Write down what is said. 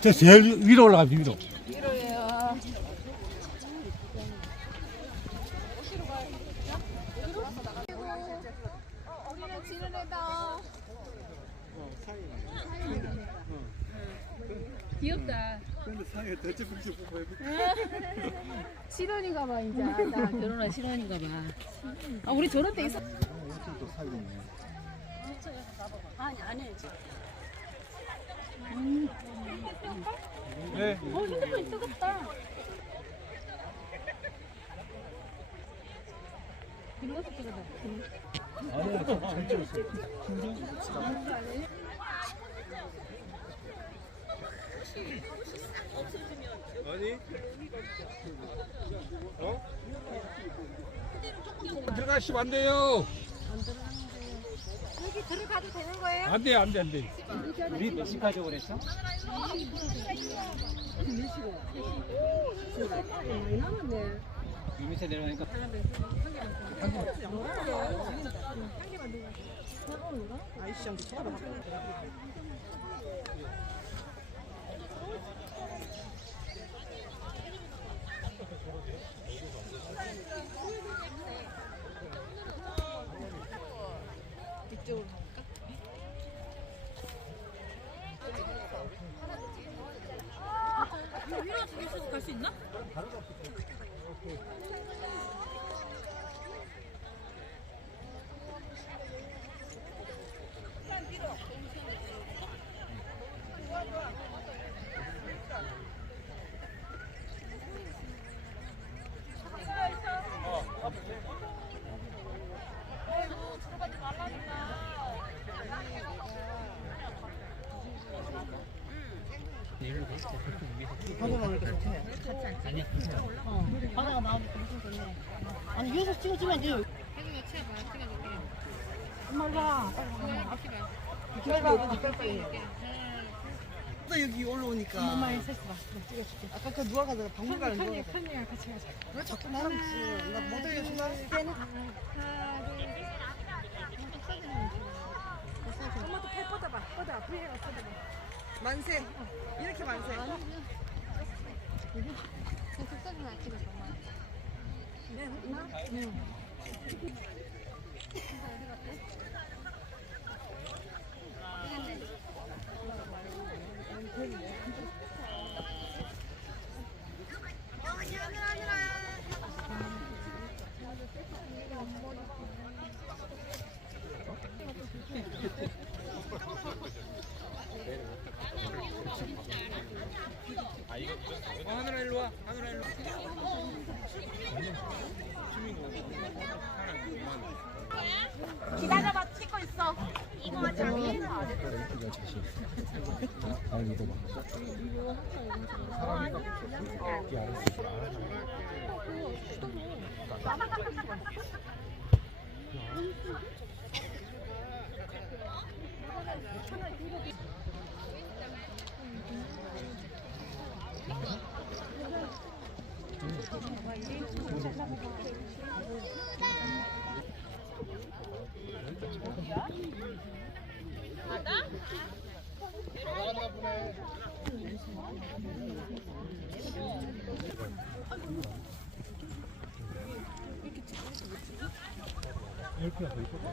저 제일 위로 올라가서 위로. 위로예요. 우리는 지는 애다. 귀엽다. 근데 상에 대체 북시 뽑아야 신혼인가 봐 이제. 나 결혼한 신혼인가 봐. 아 우리 저런 때 있어. 또 살겠네. 아니 안 해. 뒷모습 찍어봐. 아니야, 잘 찍었어. 아니? 들어가시면 안 돼요. 여기 들어가도 되는 거예요? 안 돼, 안 돼, 안 돼. 우리 몇 시까지 오랬어? 많이 남았네. 이 밑에 내려가니까 바다가 나오니까 엄청 좋네. 아니 위에서 찍어주면 이제 엄마 봐. 기다려봐. 또 여기 올라오니까 엄마의 세스 봐. 찍어줄게. 아까 그 누가 가다가 박물관을 누가 가다가 큰이랑 같이 가자. 왜 자꾸 나랑 찍어 나못 알려주나 엄마도 팔 뻗어봐. 뻗어. V가 뻗어봐. 만세 이렇게 만세 속삭이면 안 찍어줘. 엄마. 어, 하 일로 와 하늘아 일로 와 기다려봐. 찍고 있어. 이거 자기. 아, 이거 봐. 이 렇게 하고 있거든.